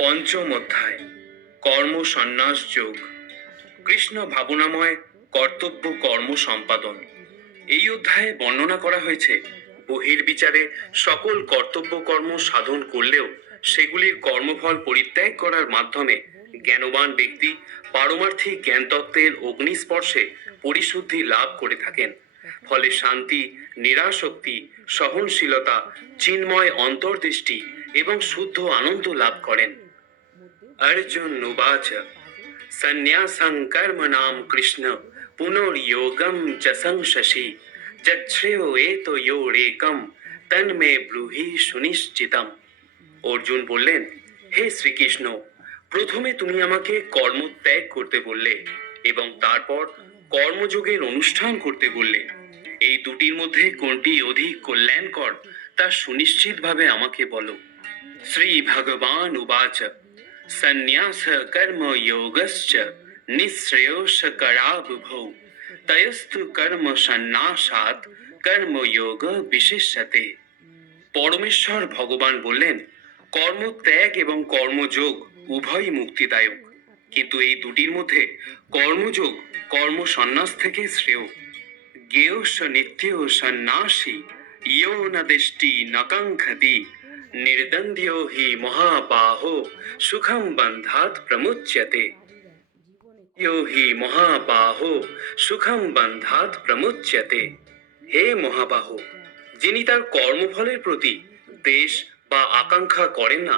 পঞ্চম অধ্যায়, কর্ম সন্ন্যাস যোগ। কৃষ্ণ ভাবনাময় কর্তব্য কর্ম সম্পাদন। এই অধ্যায়ে বর্ণনা করা হয়েছে, বহির্বিচারে সকল কর্তব্য কর্ম সাধন করলেও সেগুলির কর্মফল পরিত্যাগ করার মাধ্যমে জ্ঞানবান ব্যক্তি পারমার্থিক জ্ঞানতত্ত্বের অগ্নিস্পর্শে পরিশুদ্ধি লাভ করে থাকেন। ফলে শান্তি নিরাশক্তি সহনশীলতা, চিন্ময় অন্তর্দৃষ্টি এবং শুদ্ধ আনন্দ লাভ করেন। अर्जुन उवाच संन्यासं कर्मणां कृष्ण पुनर्योगं च संशशि যচ্ছেয় এতো যোরেকম তন্মে ব্রুহি সুনিশ্চিতম অর্জুন বললেন হে শ্রীকৃষ্ণ প্রথমে তুমি আমাকে কর্ম ত্যাগ করতে বললে এবং তারপর কর্মযোগের অনুষ্ঠান করতে বললে এই দুটির মধ্যে কোনটি অধিক কল্যাণকর তা সুনিশ্চিতভাবে আমাকে বলো শ্রী ভগবান সন্ন্যাস কর্ম যোগশ্চ নিঃশ্রেয়সকরাবুভৌ তয়স্তু কর্ম সন্ন্যাসাৎ কর্মযোগ বিশেষ্যতে পরমেশ্বর ভগবান বললেন কর্ম ত্যাগ এবং কর্মযোগ উভয়ই মুক্তিদায়ক। কিন্তু এই দুটির মধ্যে কর্মযোগ কর্ম সন্ন্যাস থেকে শ্রেয়। জ্ঞেয়স নিত্য সন্ন্যাসী, ইয়ো ন দৃষ্টি নকাঙ্ক্ষতি। নির্দন্দ্য হি মহাবাহো সুখম বন্ধাত প্রমুচ্যতে ইয়ো হি মহাবাহো সুখম বন্ধাত প্রমুচ্যতে হে মহাবাহ যিনি তার কর্মফলের প্রতি দেশ বা আকাঙ্ক্ষা করেন না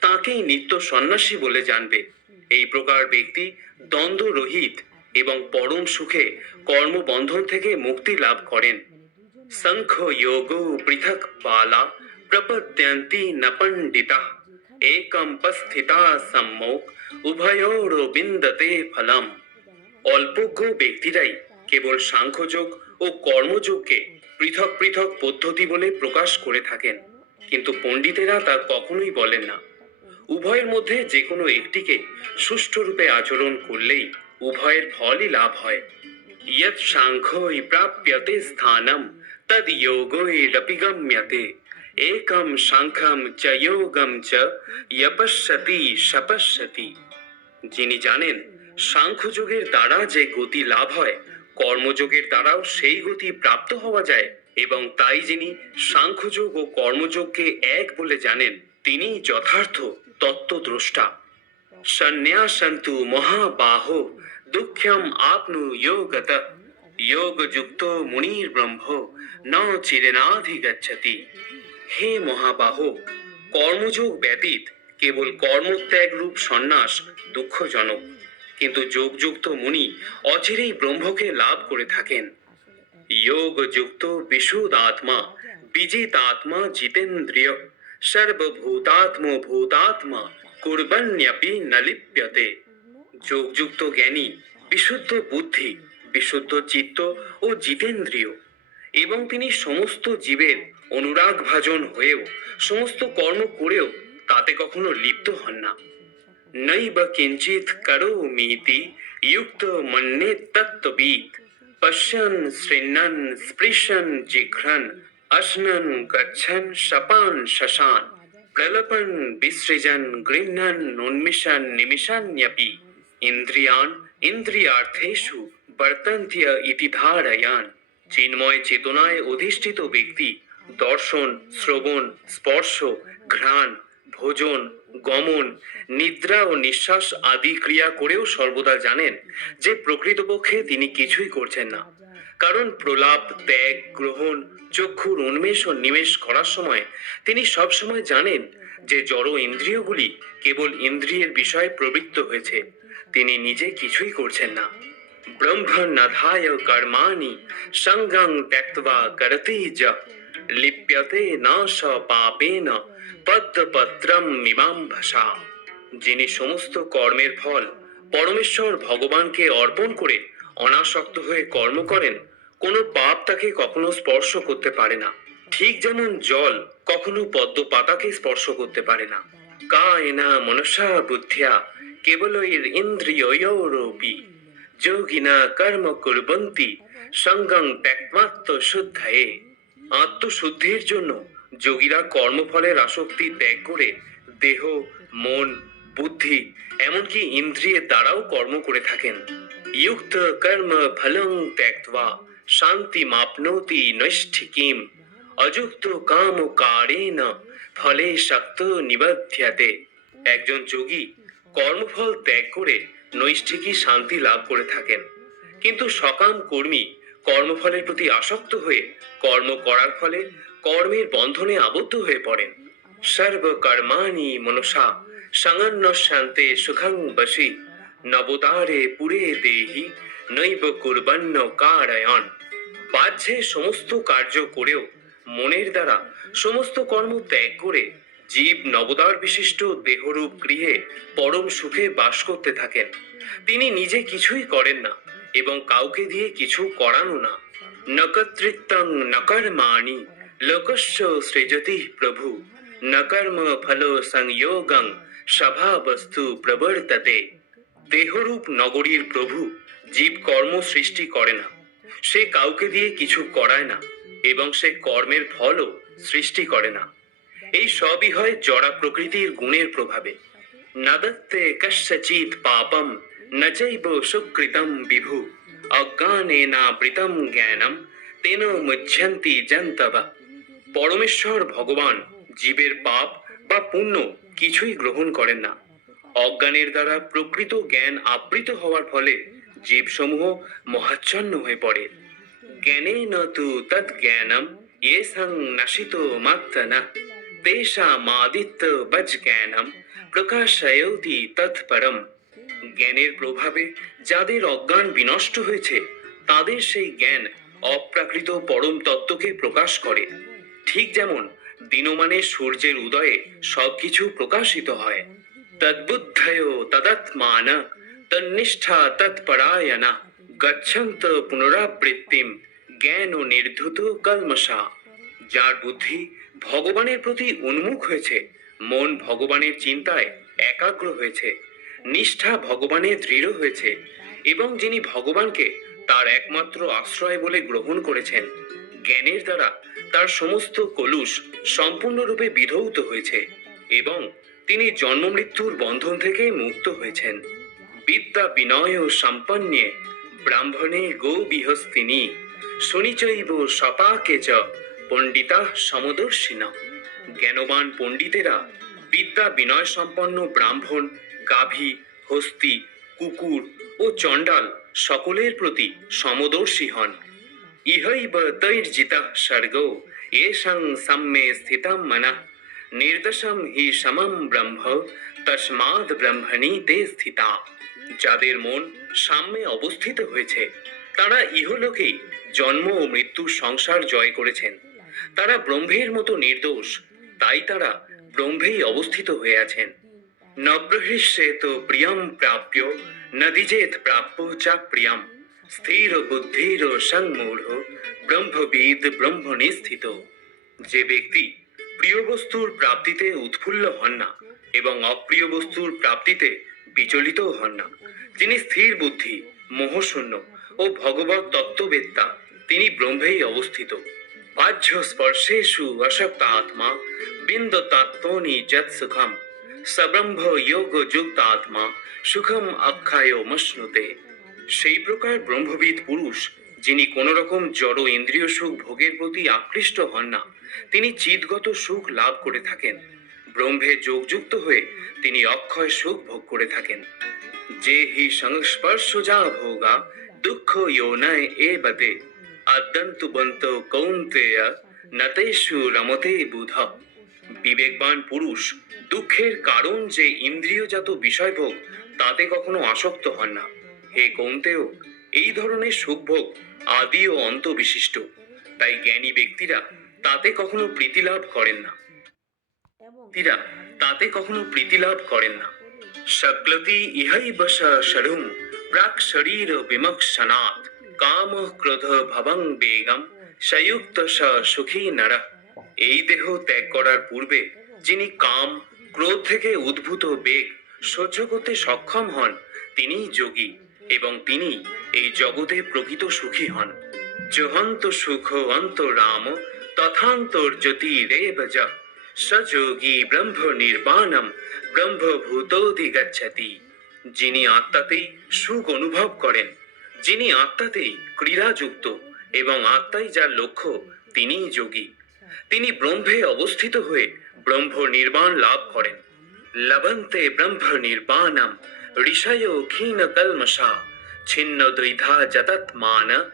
তাকেই নিত্য সন্ন্যাসী বলে জানবে। এই প্রকার ব্যক্তি দ্বন্দ্ব রহিত এবং পরম সুখে কর্মবন্ধন থেকে মুক্তি লাভ করেন। শঙ্খ, যোগ, পৃথক বালা ন পণ্ডিতা একম পস্থিতা সম্মুখ উভয়োর বিন্দতে ফলম অল্পজ্ঞ ব্যক্তিরাই কেবল সাংখ্যযোগ ও কর্মযোগকে পৃথক পৃথক পদ্ধতি বলে প্রকাশ করে থাকেন। কিন্তু পণ্ডিতেরা তা কখনোই বলেন না। উভয়ের মধ্যে যে কোনো একটিকে সুষ্ঠুরূপে আচরণ করলেই উভয়ের ফলই লাভ হয়। ইয়ৎ সাংখ্যই প্রাপ্যতে স্থানম, তদ যোগৈরপি গম্যতে। একম সাংখ্যম চ যোগম চ যপশ্যতি সপশ্যতি যিনি জানেন সাংখ্যযোগের দ্বারা যে গতি লাভ হয়, কর্মযোগের দ্বারাও সেই গতি প্রাপ্ত হওয়া যায় এবং তাই যিনি সাংখ্যযোগ ও কর্মযোগকে এক বলে জানেন, তিনি যথার্থ তত্ত্বদ্রষ্টা। সন্ন্যাসন্তু মহাবাহো, দুঃখ্যম আপনু যোগত, যোগযুক্ত মুনির ব্রহ্ম ন চিরেনাধিগচ্ছতি হে মহাবাহ, কর্মযোগ ব্যতীত কেবল কর্মত্যাগ রূপ সন্ন্যাস দুঃখজনক। কিন্তু যোগযুক্ত মুনি অচিরেই ব্রহ্মকে লাভ করে থাকেন। যোগযুক্ত বিশুদ্ধাত্মা বিজিতাত্মা জিতেন্দ্রিয় সর্বভূতাত্ম ভূতাত্মা কুর্বন্যপি ন লিপ্যতে যোগযুক্ত জ্ঞানী, বিশুদ্ধ বুদ্ধি, বিশুদ্ধ চিত্ত ও জিতেন্দ্রিয় এবং তিনি সমস্ত জীবের অনুরাগ ভাজন হয়েও সমস্ত কর্ম করেও তাতে কখনো লিপ্ত হন না। নৈব কিঞ্চিত করোমিতি যুক্ত মন্যে তত্ত্ববিদ পশ্যন শৃণ্বন স্পৃশন জিঘ্রন অশ্নন গচ্ছন শপান শশান। প্রলপন বিসৃজন গৃহ্ণন উন্মিষন নিমিষান্যপি। ইন্দ্রিয়ান ইন্দ্রিয়ার্থেষু বর্তন্ত্য ইতি ধারয়ান। চিন্ময় চেতনায় অধিষ্ঠিত ব্যক্তি দর্শন, শ্রবণ, স্পর্শ, ঘ্রাণ, ভোজন, গমন, নিদ্রা ও নিঃশ্বাস আদি ক্রিয়া করেও সর্বদা জানেন যে প্রকৃতপক্ষে তিনি কিছুই করছেন না। কারণ প্রলাপ, ত্যাগ, গ্রহণ, চক্ষুর উন্মেষ ও নিমেষ করার সময় তিনি সবসময় জানেন যে জড় ইন্দ্রিয়গুলি কেবল ইন্দ্রিয়ের বিষয়ে প্রবৃত্ত হয়েছে, তিনি নিজে কিছুই করছেন না। ব্রহ্মণধায় কর্মাণি, সঙ্গং ত্যক্ত্বা করতি য। লিপ্যতে না স পাপেন পদ্মপত্রম মীমাম্ভসা যিনি সমস্ত কর্মের ফল, পরমেশ্বর ভগবানকে অর্পণ করে অনাসক্ত হয়ে কর্ম করেন, কোনো পাপ তাকে কখনো স্পর্শ করতে পারে না। ঠিক যেমন জল কখনো পদ্ম পাতাকে স্পর্শ করতে পারে না। কায়না মনসা বুদ্ধিয়া কেবলৈর ইন্দ্রিয়রোপি। যোগিনা কর্ম কুর্বন্তি, সঙ্গং ত্যাগমাত্ম শুদ্ধায়ে। আত্মশুদ্ধির জন্য যোগীরা কর্মফলের আসক্তি ত্যাগ করে দেহ, মন, বুদ্ধি, এমনকি ইন্দ্রিয়ের দ্বারাও কর্ম করে থাকেন। যুক্ত কর্ম ফলং ত্যক্ত্বা শান্তি মাপনোতি নৈষ্ঠিকিম। অযুক্ত কাম কারেণ ফলে শক্ত নিবধ্যতে। একজন যোগী কর্মফল ত্যাগ করে নৈষ্ঠিকী শান্তি লাভ করে থাকেন। কিন্তু সকাম কর্মী কর্মফলের প্রতি আসক্ত হয়ে কর্ম করার ফলে কর্মের বন্ধনে আবদ্ধ হয়ে পড়েন। সর্বকর্মাণি মনসা সঙ্গন্ন শান্তে সুখং বসি, নবতারে পুরে দেহি, নৈব কুর্বন্ন কারায়ণ। বাহ্যে সমস্ত কার্য করেও মনের দ্বারা সমস্ত কর্ম ত্যাগ করে জীব নবদার বিশিষ্ট দেহরূপ গৃহে পরম সুখে বাস করতে থাকেন। তিনি নিজে কিছুই করেন না। এবং কাউকে দিয়ে কিছু করানো না। নকর্তৃত্বং নকর্মাণি, লোকস্য সৃজতি প্রভু। নকর্ম ফল সংযোগং সভাবস্তু প্রবর্ততে। দেহরূপ নগরীর প্রভু জীব কর্ম সৃষ্টি করে না। সে কাউকে দিয়ে কিছু করায় না এবং সে কর্মের ফলও সৃষ্টি করে না। এই সবই হয় জড়া প্রকৃতির গুণের প্রভাবে। নদত্তে কশ্যচিৎ পাপম ন চৈব সুকৃতম বিভু অজ্ঞানেনাবৃতম জ্ঞানম তেন মুচ্ছন্তি জন্তব পরমেশ্বর ভগবান জীবের পাপ বা পুণ্য কিছুই গ্রহণ করেন না। অজ্ঞানের দ্বারা প্রকৃত জ্ঞান আবৃত হওয়ার ফলে জীবসমূহ মহাচ্ছন্ন হয়ে পড়ে। জ্ঞানে নতু তৎ জ্ঞানম ये নাশিত মাত্তনা তেষামাদিত্য বজ জ্ঞানম, প্রকাশয়তি তৎপরম। জ্ঞানের প্রভাবে যাদের অজ্ঞান বিনষ্ট হয়েছে, তাদের সেই জ্ঞান অপ্রাকৃত পরম তত্ত্বকে প্রকাশ করে। ঠিক যেমন দিনমানে সূর্যের উদয়ে সবকিছু প্রকাশিত হয়। তদ্বুদ্ধয় তদাত্মান তন্নিষ্ঠা তৎপরায়ণা গচ্ছন্ত পুনরাবৃত্তিম জ্ঞান ও নির্ধুত কলমশা। যার বুদ্ধি ভগবানের প্রতি উন্মুখ হয়েছে, মন ভগবানের চিন্তায় একাগ্র হয়েছে। নিষ্ঠা ভগবানে দৃঢ় হয়েছে এবং যিনি ভগবানকে তার একমাত্র আশ্রয় বলে গ্রহণ করেছেন, জ্ঞানের দ্বারা তার সমস্ত কলুষ সম্পূর্ণরূপে বিধৌত হয়েছে এবং তিনি জন্ম মৃত্যুর বন্ধন থেকে মুক্ত হয়েছেন। বিদ্যা বিনয় ও সম্পন্নে ব্রাহ্মণে গো বিহস্তিনী শুনিচৈব সপাকে চ পণ্ডিতা সমদর্শিনা। জ্ঞানবান পণ্ডিতেরা বিদ্যা বিনয় সম্পন্ন ব্রাহ্মণ গাভী, হস্তি, কুকুর ও চণ্ডাল সকলের প্রতি সমদর্শী হন। ইহৈব তৈর্জিতা স্বর্গ, এষং সাম্যে স্থিতম মনঃ, নির্দশম হি সমম ব্রহ্ম তস্মাদ ব্রহ্মণি তে স্থিতা। যাদের মন সাম্যে অবস্থিত হয়েছে, তারা ইহলোকেই জন্ম ও মৃত্যুর সংসার জয় করেছেন। তারা ব্রহ্মের মতো নির্দোষ, তাই তারা ব্রহ্মেই অবস্থিত হয়ে আছেন। নব্রহিষ্যেত প্রিয়ম প্রাপ্য নদিজেত প্রাপ্য চা প্রিয়ম স্থির বুদ্ধির সংমূঢ় ব্রহ্মবিদ ব্রহ্মণে স্থিত যে ব্যক্তি প্রিয় বস্তুর প্রাপ্তিতে উৎফুল্ল হন না এবং অপ্রিয় বস্তুর প্রাপ্তিতে বিচলিত হন না যিনি স্থির বুদ্ধি মোহশূন্য ও ভগবত তত্ত্ববেত্তা তিনি ব্রহ্মেই অবস্থিত বাহ্য স্পর্শেষু অশক্ত আত্মা বিন্দ বিন্দতাত্মনি যৎ সুখম সব্রহ্ম যোগ যুক্ত আত্মা সুখম অক্ষায় মশ্নুতে। সেই প্রকার ব্রহ্মবিদ পুরুষ, যিনি কোন রকম জড় ইন্দ্রিয় সুখ ভোগের প্রতি আকৃষ্ট হন না, তিনি চিৎগত সুখ লাভ করে থাকেন। ব্রহ্মে যোগযুক্ত হয়ে তিনি অক্ষয় সুখ ভোগ করে থাকেন। যে হি সংস্পর্শ যা ভোগা, দুঃখ ಯೋನয় এ বদে আদ্যন্তু বন্ত কৌন্তেয়, নতেষু রমতে বুধ। বিবেকবান পুরুষ, দুঃখের কারণ যে ইন্দ্রিয়জাত বিষয়ভোগ, তাতে কখনো আসক্ত হন না। হে কৌন্তেয় এই ধরনের সুখভোগ আদি ও অন্ত বিশিষ্ট তাই জ্ঞানী ব্যক্তিরা তাতে কখনো প্রীতি লাভ করেন না। ব্যক্তিরা তাতে কখনো প্রীতি লাভ করেন না। শক্লতি ইহাই বসা শরুম, প্রাক শরীর বিমক্ষণাৎ, কাম ক্রোধ ভবং বেগম, সযুক্ত সুখী নর। এই দেহ ত্যাগ করার পূর্বে যিনি কাম, ক্রোধ থেকে উদ্ভূত বেগ সহ্য করতে সক্ষম হন, তিনিই যোগী এবং তিনি এই জগতে প্রকৃত সুখী হন। জহন্ত সুখ অন্ত রাম তথান্তর জ্যোতি রেব সযোগী ব্রহ্ম নির্বাণম ব্রহ্মভূতোধিগচ্ছতি যিনি আত্মাতেই সুখ অনুভব করেন, যিনি আত্মাতেই ক্রীড়াযুক্ত এবং আত্মাই যার লক্ষ্য, তিনিই যোগী। তিনি ব্রহ্মে অবস্থিত হয়ে ব্রহ্ম নির্বাণ লাভ করেন। লবন্তে ব্রহ্ম নির্বাণম ঋষয় ক্ষীণ কলমশা ছিন্ন দ্বৈধা যতৎমান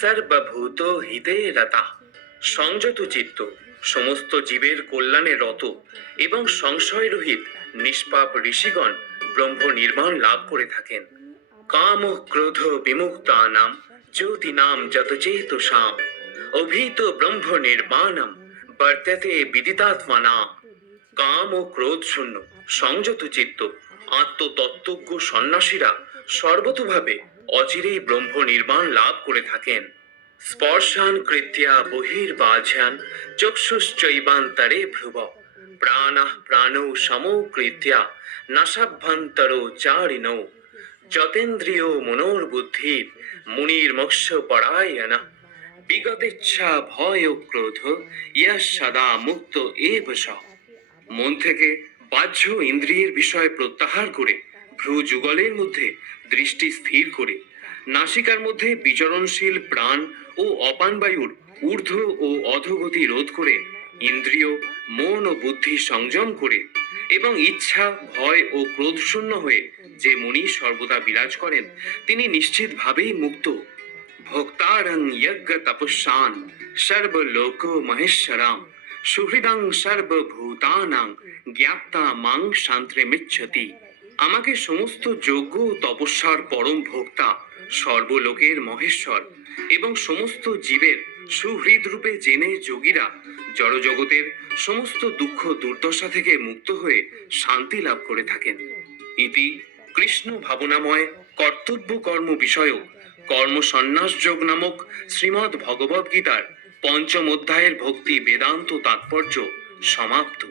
সর্বভূত হিতে রতা। সংযত চিত্ত, সমস্ত জীবের কল্যাণে রত এবং সংশয় রহিত নিষ্পাপ ঋষিগণ ব্রহ্ম নির্মাণ লাভ করে থাকেন। কাম ক্রোধ বিমুক্তানাম জ্যোতিনাম যত চেতসাম। অভীত ব্রহ্ম নির্মাণম বর্ততে বিদিতাত্মানাম কাম ও ক্রোধ শূন্য, সংযত চিত্ত, আত্মতত্ত্বজ্ঞ সন্ন্যাসীরা সর্বতভাবে অচিরেই ব্রহ্ম নির্মাণ লাভ করে থাকেন। স্পর্শান কৃত্যা বহির্বাঝান, চক্ষুশ্চৈবান্তরে ভ্রুব। প্রাণঃ প্রাণৌ সমৌ কৃত্যা নাসাভ্যন্তর চারিণৌ। যতেন্দ্রিয় মনোর্বুদ্ধির মুনির মোক্ষ পরায়ণ বিগতেচ্ছা ভয় ও ক্রোধ ইয়া সদা মুক্ত এব মন থেকে বাহ্য ইন্দ্রিয়ের বিষয় প্রত্যাহার করে ভ্রু যুগলের মধ্যে দৃষ্টি স্থির করে, নাসিকার মধ্যে বিচরণশীল প্রাণ ও অপান বায়ুর ঊর্ধ্ব ও অধোগতি রোধ করে, ইন্দ্রিয়, মন ও বুদ্ধি সংযম করে এবং ইচ্ছা, ভয় ও ক্রোধ শূন্য হয়ে যে মুনি সর্বদা বিরাজ করেন, তিনি নিশ্চিতভাবেই মুক্ত ভোক্তারং যজ্ঞ তপস্যান সর্বলোক মহেশ্বরাম সুহৃদং সর্বভূতানাং জ্ঞাপ্তা মাং শান্ত্রেমিচ্ছতি আমাকে সমস্ত যজ্ঞ ও তপস্যার পরম ভোক্তা, সর্বলোকের মহেশ্বর এবং সমস্ত জীবের সুহৃদ রূপে জেনে যোগীরা জড়জগতের সমস্ত দুঃখ দুর্দশা থেকে মুক্ত হয়ে শান্তি লাভ করে থাকেন। ইতি কৃষ্ণ ভাবনাময় কর্তব্য কর্ম বিষয়ক কর্ম সন্ন্যাস যোগ নামক শ্রীমদ্ ভগবদ্গীতার পঞ্চম অধ্যায়ের ভক্তি বেদান্ত তাৎপর্য সমাপ্ত।